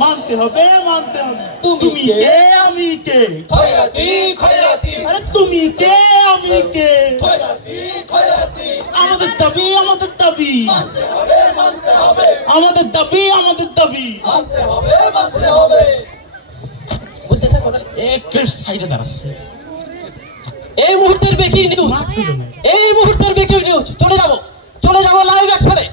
মানতে হবে মানতে হবে। তুমি কে? আমি কে? খয়রাতি খয়রাতি। আরে তুমি কে? আমি কে? খয়রাতি খয়রাতি। আমাদের দাবি আমাদের দাবি। মানতে হবে মানতে হবে। আমাদের দাবি আমাদের দাবি। মানতে হবে মানতে হবে। বলতে থাকো না। এক সাইডে দাঁড়াচ্ছে। এই মুহূর্তের ব্রেকিং নিউজ এই মুহূর্তের ব্রেকিং নিউজ চলে যাব চলে যাব লাইভ অ্যাকশনে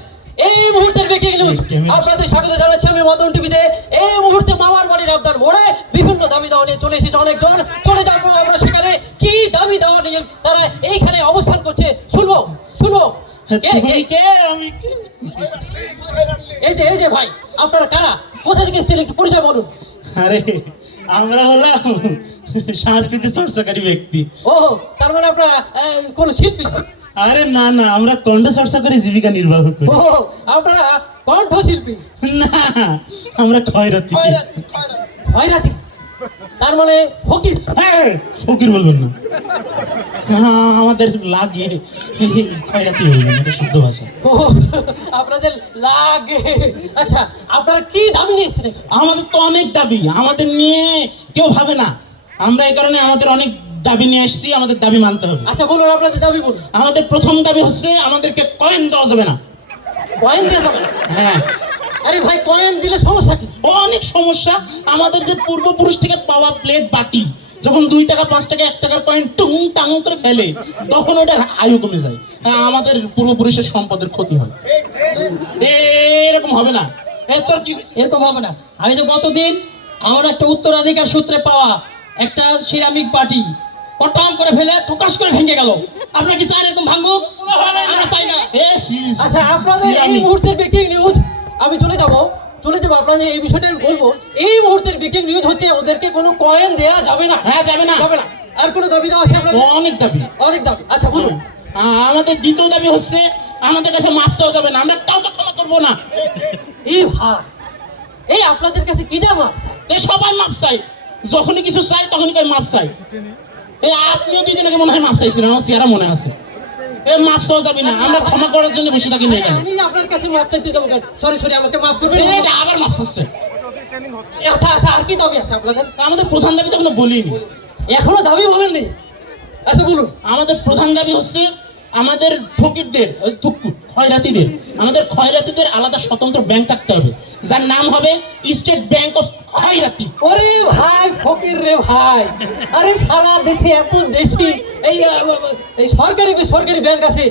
এই মুহূর্তের ব্রেকিং নিউজ আপনাদের স্বাগত জানাচ্ছি আমি মদন টিভিতে। এই মুহূর্তে মামার বাড়ির আবদার মোড়ে বিভিন্ন দামি দাওয়া নিয়ে চলে এসেছে অনেকজন। চলে যাব আমরা সেখানে কি দামি দাওয়া নিয়ে তারা এইখানে অবস্থান করছে? শুনব শুনব। কে এই যে এই যে ভাই আপনারা কারা? কোথা থেকে এসেছেন একটু পরিচয় বলুন। আরে আমরা হলাম সাংস্কৃতিক চর্চাকারী ব্যক্তি। ও তার মানে আপনারা কোন শিল্পী? আরে না না আমরা কণ্ঠ চর্চা করে জীবিকা নির্বাহ করি। ও আপনারা কণ্ঠশিল্পী। না আমরা খয়রাতি খয়রাতি তার মানে ফকির? হ্যাঁ, ফকির বলবেন না। হ্যাঁ, আমাদের লাগে। খয়রাতি বলবেন এটা শুদ্ধ ভাষা। ও আপনাদের লাগে। আচ্ছা আপনারা কি দাবি নিয়েছেন? আমাদের তো অনেক দাবি আমাদের নিয়ে কেউ ভাবে না। আমরা এই কারণে আমাদের অনেক দাবি নিয়ে আসছি আমাদের দাবি মানতে হবে। আচ্ছা বলুন আপনাদের দাবি বলুন। আমাদের প্রথম দাবি হচ্ছে আমাদেরকে কয়েন দেওয়া যাবে না। কয়েন দিয়ে যাবে না। হ্যাঁ। আরে ভাই কয়েন দিলে সমস্যা কি? অনেক সমস্যা। আমাদের যে পূর্বপুরুষ থেকে পাওয়া প্লেট বাটি যখন দুই টাকা পাঁচ টাকা এক টাকার কয়েন টুং টাং করে ফেলে তখন ওটার আয়ু কমে যায়। হ্যাঁ, আমাদের পূর্বপুরুষের সম্পদের ক্ষতি হয়। এরকম হবে না। তোর কি? এরকম হবে না। আমি তো গতদিন আমার একটা উত্তরাধিকার সূত্রে পাওয়া একটা সিরামিক বাটি কটাম করে ফেলে ঠুকাস করে ভেঙে গেল। আপনারা কি চান এরকম ভাঙুক? আমরা চাই না। এ আচ্ছা আপনাদের এই। মুহূর্তের ব্রেকিং নিউজ আমি চলে যাব। চলে যাব আপনাদের এই বিষয়টা আমি বলব। এই মুহূর্তের ব্রেকিং নিউজ হচ্ছে ওদেরকে কোনো কয়েন দেয়া যাবে না। হ্যাঁ যাবে না। যাবে না। আর কোনো দাবি দেওয়া আছে আপনাদের? অনেক দাবি। অনেক দাবি। আচ্ছা বলুন। আমাদের দ্বিতীয় দাবি হচ্ছে আমাদের কাছে মাপ চাওয়া যাবে না। আমরা কাউকে ক্ষমা করব না। এই ভাই এই আপনাদের কাছে কিটা মাপ এ সবাই মাপ চাই যখনই কিছু চাই তখনই মাপ চাই এ আপনিও দুই দিন আগে মনে হয় মাপ চাইছিলেন আমার চেহারা মনে আছে। এ মাপ যাবে না আমরা ক্ষমা করার জন্য বসে থাকি আমি আপনার কাছে মাপ চাইতে যাব সরি সরি আমাকে মাফ করবেন আবার মাপ চাচ্ছে। আচ্ছা আচ্ছা আর কি দাবি আছে আপনাদের? আমাদের প্রধান দাবি তো কোনো বলিনি। এখনও দাবি বলেননি? আচ্ছা বলুন। আমাদের প্রধান দাবি হচ্ছে আমাদের ফকিরদের খয়রাতিদের আমাদের খয়রাতিদের আলাদা স্বতন্ত্র ব্যাংক থাকতে হবে। যার নাম হবে স্টেট ব্যাংক অফ খয়রাতি। ওরে ভাই ফকির রে ভাই। আরে সারা দেশে এত দেশি এই এই সরকারি সরকারি ব্যাংক আছে।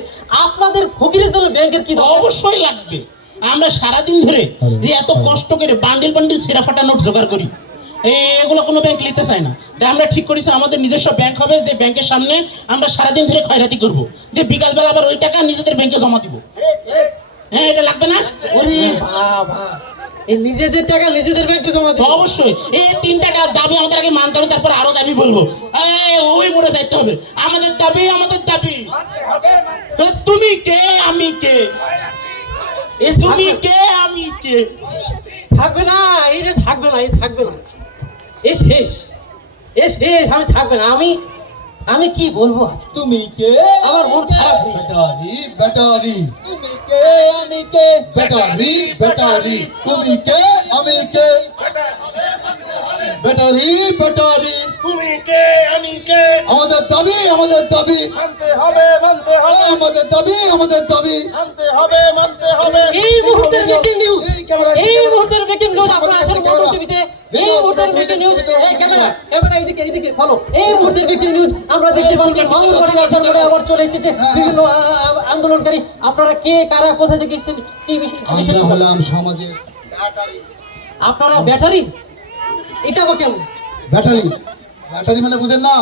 আপনাদের ফকিরের জন্য ব্যাংকের কি অবশ্যই লাগবে। আমরা সারাদিন ধরে যে এত কষ্ট করে বান্ডিল বান্ডিল সেরা ফাটা নোট জোগাড় করি। এগুলো কোনো ব্যাংক নিতে চায় না। তাই আমরা ঠিক করেছি আমাদের নিজস্ব ব্যাংক হবে যে ব্যাংকের সামনে আমরা সারাদিন ধরে খয়রাতি করব। যে বিকালবেলা আবার ওই টাকা নিজেদের ব্যাংকে জমা দিব। হ্যাঁ এটা লাগবে না? ওরে বাবা। নিজেদের টাকা নিজেদের ব্যাংকে জমা তো অবশ্যই। এই তিন টাকা দাবি আমাদের আগে মানতে হবে তারপর আরও দাবি বলব। ওই মোড়ে যাইতে হবে। আমাদের দাবি আমাদের দাবি। তো তুমি কে আমি কে? এই তুমি কে আমি কে? থাকবে না এই যে থাকবে না এই থাকবে না। এ শেষ। এ শেষ আমি থাকবে না। আমি আমি কি বলব আজ? তুমি কে আমার মন খারাপ হয়ে গেছে। Battery battery. তুমি কে আমি কে? Battery battery. তুমি কে আমি কে? ব্যাটারি। ব্যাটারি ব্যাটারি তুমি কে আমি কে? আমাদের দাবি আমাদের দাবি। মানতে হবে মানতে হবে। আমাদের দাবি আমাদের দাবি। মানতে হবে মানতে হবে। এই মুহূর্তের ব্রেকিং নিউজ এই ক্যামেরা, এই মুহূর্তের ব্রেকিং নিউজ আপনারা আছেন ক্যামেরা। টিভিতে। এই মুহূর্তের ব্রেকিং নিউজ এই ক্যামেরা ক্যামেরা এইদিকে এইদিকে ফলো এই মুহূর্তের ব্রেকিং নিউজ আমরা দেখতে পাচ্ছি বাড়ি ব্যবসার মোড়ে আবার চলে এসেছে। বিভিন্ন আহ, আহ, আন্দোলনকারী আপনারা কে কারা কোথা থেকে এসেছেন কি বিষয় আমরা হলাম সমাজের আপনারা ব্যাটারি? এটা আবার কেমন? ব্যাটারি। ব্যাটারি মানে বুঝেন না?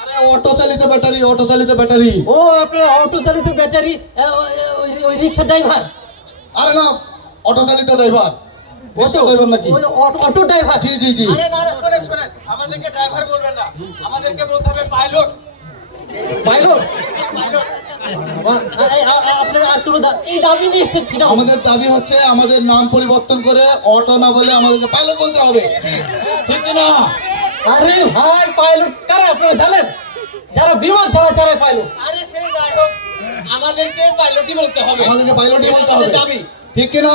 আরে অটো চালিত ব্যাটারি অটো চালিত ব্যাটারি। ও আপনারা অটো চালিত ব্যাটারি ওই রিক্সা ড্রাইভার? আরে না অটো চালিত ড্রাইভার অটো ড্রাইভার নাকি? ওই অটো- অটো ড্রাইভার? জি জি জি। আরে না না শোনেন শোনেন। আমাদেরকে ড্রাইভার বলবেন না। আমাদেরকে বলতে হবে পাইলট। পাইলট? পাইলট? আপনারা আর কোনো দা- এই দাবি নিয়ে এসেছেন কিনা আমাদের দাবি হচ্ছে আমাদের নাম পরিবর্তন করে অটো না বলে আমাদেরকে পাইলট বলতে হবে। ঠিক না আরে ভাই পাইলট কারা? আপনারা জানেন? যারা বিমান চালায় তারা পাইলট আরে সে যাই আমাদেরকে পাইলটই বলতে হবে। আমাদেরকে পাইলটই বলতে আমাদের হবে। দাবি। ঠিক কিনা?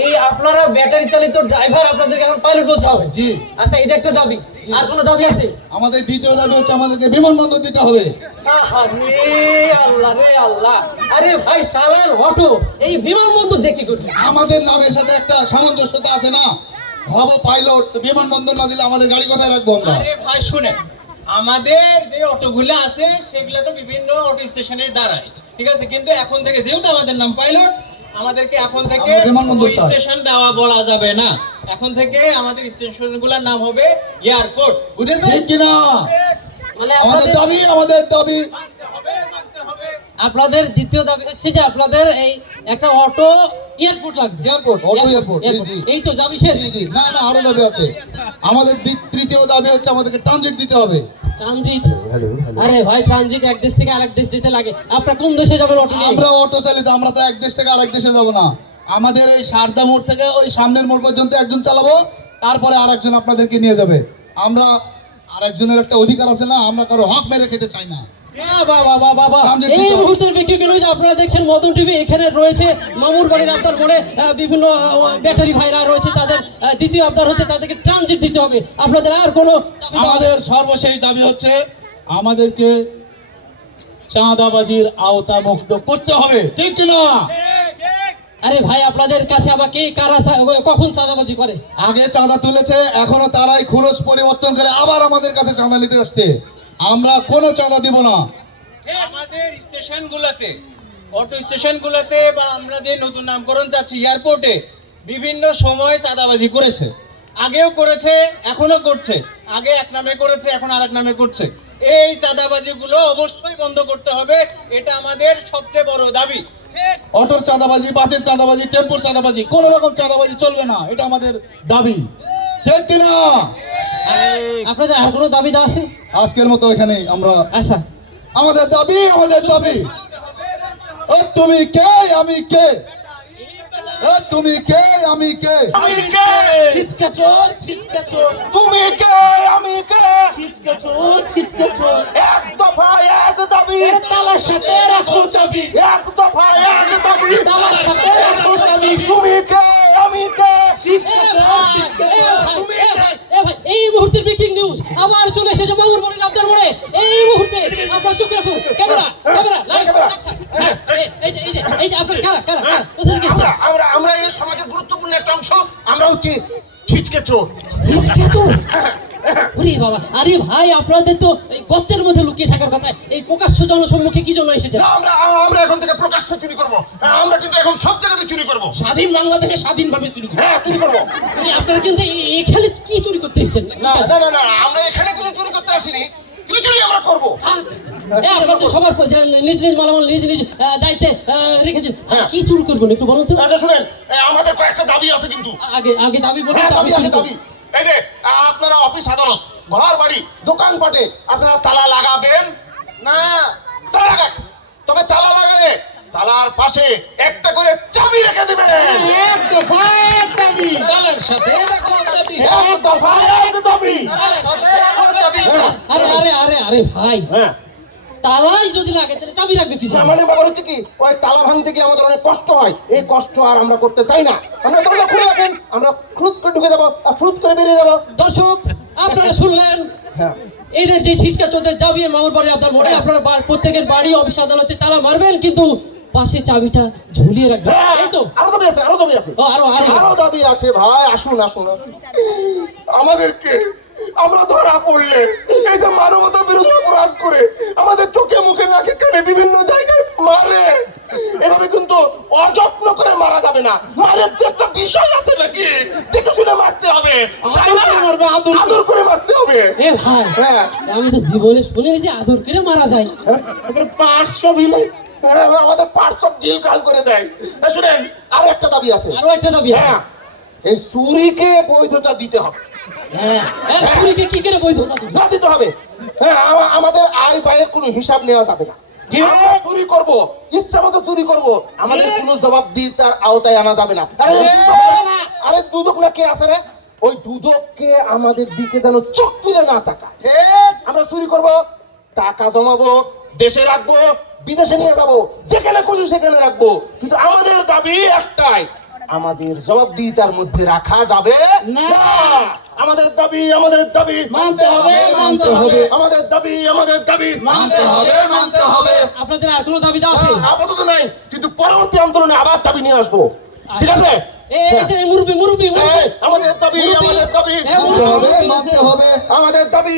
এই আপনারা ব্যাটারি চালিত ড্রাইভার আপনাদেরকে এখন পাইলট বলতে হবে। জি। আচ্ছা এটা একটা দাবি। আর কোনো দাবি আছে? আমাদের দ্বিতীয় দাবি হচ্ছে আমাদেরকে বিমানবন্দর দিতে হবে। আল্লাহ রে আল্লাহ। আরে ভাই চালান অটো এই বিমানবন্দর দেখি করতে আমাদের নামের সাথে একটা সামঞ্জস্যতা আছে না? ভাবো পাইলট বিমানবন্দর না দিলে আমাদের গাড়ি কোথায় রাখব আমরা? আরে ভাই শুনে আমাদের যে অটোগুলো আছে সেগুলো তো বিভিন্ন অটো স্টেশনে দাঁড়ায় ঠিক আছে? কিন্তু এখন থেকে যেহেতু আমাদের নাম পাইলট আমাদেরকে এখন থেকে বিমানবন্দর স্টেশন দেওয়া বলা যাবে না। এখন থেকে আমাদের স্টেশনগুলোর নাম হবে এয়ারপোর্ট বুঝেছেন? ঠিক কিনা? মানে আমাদের আপনাদের দাবি আমাদের দাবি। আপনাদের দ্বিতীয় দাবি হচ্ছে যে আপনাদের এই একটা অটো এয়ারপোর্ট লাগবে। এয়ারপোর্ট অটো এয়ারপোর্ট জি এই তো দাবি শেষ। না না আরও দাবি আছে। আমাদের তৃতীয় দাবি হচ্ছে আমাদেরকে ট্রানজিট দিতে হবে। ট্রানজিট আরে ভাই ট্রানজিট এক দেশ থেকে আরেক দেশ যেতে লাগে। আপনারা কোন দেশে যাবেন অটো নিয়ে? আমরা অটো চালিত আমরা তো এক দেশ থেকে আরেক দেশে যাব না। আমাদের এই সারদা মোড় থেকে ওই সামনের মোড় পর্যন্ত একজন চালাবো তারপরে আরেকজন আপনাদেরকে নিয়ে যাবে। আমরা আরেকজনের একটা অধিকার আছে না আমরা কারও হক মেরে খেতে চাই না। এই মুহূর্তের আপনারা দেখছেন মদন টিভি এখানে রয়েছে মামুর বাড়ির আবদার বিভিন্ন ব্যাটারি ভাইরা রয়েছে তাদের দ্বিতীয় আবদার হচ্ছে তাদেরকে ট্রানজিট দিতে হবে। আপনাদের আর কোনো আমাদের সর্বশেষ দাবি হচ্ছে আমাদেরকে চাঁদাবাজির আওতা মুক্ত করতে হবে ঠিক কিনা? আরে ভাই আপনাদের কাছে আমাকে কারা কখন চাঁদাবাজি করে? আগে চাঁদা তুলেছে এখনও তারাই খরচ পরিবর্তন করে আবার আমাদের কাছে চাঁদা নিতে আসছে। আমরা কোনো চাঁদা দিব না। আমাদের স্টেশনগুলোতে অটো স্টেশনগুলোতে বা আমরা যে নতুন নামকরণ যাচ্ছি এয়ারপোর্টে বিভিন্ন সময় চাঁদাবাজি করেছে। আগেও করেছে এখনও করছে। আগে এক নামে করেছে এখন আরেক নামে করছে। এই চাঁদাবাজিগুলো অবশ্যই বন্ধ করতে হবে এটা আমাদের সবচেয়ে বড় দাবি। অটোর চাঁদাবাজি বাসের চাঁদাবাজি টেম্পুর চাঁদাবাজি কোন রকম চাঁদাবাজি চলবে না এটা আমাদের দাবি। ঠিক কিনা? আপনাদের আর কোনো দাবি আছে? আজকের মতো এখানে আমরা আচ্ছা। আমাদের দাবি আমাদের দাবি। ও তুমি কে আমি কে? তুমি কে আমি কে? আমি কে? ছিচকা চোর ছিচকা চোর। তুমি কে আমি কে? ছিচকা চোর ছিচকা চোর। এক দফা এক দাবি। এর তালার সাথে রাখো চাবি। এক দফা সাথে তুমি কে আমি কে ছিচকা ছিচকা এই মুহূর্তের ব্রেকিং নিউজ আবার চলে এসেছে মামুর বাড়ির আবদার মোড়ে এই মুহূর্তে আপনারা চুপ রাখুন। ক্যামেরা ক্যামেরা এই যে এই যে এই যে আপনার কারা কারা কারা কোথা থেকে আমরা আমরা এই সমাজের গুরুত্বপূর্ণ একটা অংশ। আমরা হচ্ছে ছিচকে চোর হিচকে তো ওরে বাবা আরে ভাই আপনাদের তো এই গর্তের মধ্যে লুকিয়ে থাকার কথা। এই প্রকাশ্য জনসম্মুখে কি জন্য এসেছেন না, আমরা আমরা এখন থেকে প্রকাশ্যে চুরি করব। আমরা কিন্তু এখন সব জায়গাতে চুরি করব। স্বাধীন বাংলাদেশে স্বাধীনভাবে শুরু করো। হ্যাঁ চুরি করব। আপনারা কিন্তু এখানে কি চুরি করতে এসেছেন? না না না আমরা এখানে কিছু চুরি করতে আসিনি। কিন্তু চুরি আমরা করব। হ্যাঁ? সবার নিজ নিজ মালামাল নিজ নিজ দায়িত্বে রেখেছেন। হ্যাঁ। কি চুরি করবেন একটু বলুন তো? আচ্ছা শুনেন আমাদের কয়েকটা দাবি আছে কিন্তু। আগে আগে দাবি বলুন দাবি দাবি। এই যে আপনারা অফিস আদালত ঘর বাড়ি দোকানপাটে আপনারা তালা লাগাবেন? না তালা লাগাক। তবে তালা লাগালে তালার পাশে একটা করে চাবি রেখে দিবেন। এক দফা এক দাবি। তালার সাথে রাখো চাবি। এক দফা এক দাবি। তালার সাথে রাখো চাবি। আরে আরে আরে আরে ভাই। হ্যাঁ। তালাই যদি লাগে তাহলে চাবি রাখবে কি? মানে ব্যাপার হচ্ছে কি ওই তালা ভাঙতে গিয়ে আমাদের অনেক কষ্ট হয়। এই কষ্ট আর আমরা করতে চাই না। আমরা দরজা খুলে রাখেন আমরা ফ্রুত করে ঢুকে যাব আর ফ্রুত করে বেরিয়ে যাব। দর্শক আপনারা শুনলেন? হ্যাঁ। এদের যে ছিচকা চোদ্দের দাবি মামুর বাড়ি আপনার মনে আপনারা প্রত্যেকের বাড়ি অফিস আদালতে তালা মারবেন কিন্তু পাশে চাবিটা ঝুলিয়ে রাখবেন। এই তো? আরও দাবি আছে আরও দাবি আছে। আরও আরও। আরও দাবি আছে ভাই আসুন আসুন আসুন। আমাদেরকে আমরা ধরা পড়লে এই যে মানবতা বিরোধী অপরাধ করে আমাদের চোখে মুখে নাকে কানে বিভিন্ন জায়গায় মারে এভাবে কিন্তু অযত্ন করে মারা যাবে না। মারের তো একটা বিষয় আছে নাকি? দেখে শুনে মারতে হবে। আদর করে আদর করে। মারতে হবে। এ ভাই হ্যাঁ। আমি তো জীবনে শুনিনি যে আদর করে মারা যায়। তারপরে পাঁচশো ভিলে হ্যাঁ, আমাদের পার্টস অফ ডিল কাল করে দেয়। শুনেন আর একটা দাবি আছে। আরও একটা দাবি হ্যাঁ এই চুরিকে বৈধতা দিতে হবে। হ্যাঁ। এ, কি করে বৈধ? না দিতে হবে। হ্যাঁ আমাদের আয় ব্যয়ের কোনো হিসাব নেওয়া যাবে না। চুরি করব। ইচ্ছা মতো চুরি করব। আমাদের কোনো জবাব দিয়ে তার আওতায় আনা যাবে না। আরে আরে দুদক না কে আছে রে? ওই দুদককে আমাদের দিকে যেন চোখ তুলে না তাকা আমরা চুরি করব টাকা জমাবো দেশে রাখব বিদেশে নিয়ে যাব যেখানে খুশি সেখানে রাখব। কিন্তু আমাদের দাবি একটাই আমাদের জবাবদিহিতার মধ্যে রাখা যাবে না। আমাদের দাবি আমাদের দাবি। মানতে হবে মানতে হবে। আমাদের দাবি আমাদের দাবি। মানতে হবে মানতে হবে। আপনাদের আর কোনো দাবি আছে? হ্যাঁ, আপাতত নাই। কিন্তু পরবর্তী আন্দোলনে আবার দাবি নিয়ে আসব। ঠিক আছে? এই এই যে মুরবি মুরবি এই, আমাদের দাবি আমাদের দাবি। মানতে হবে মানতে হবে। আমাদের দাবি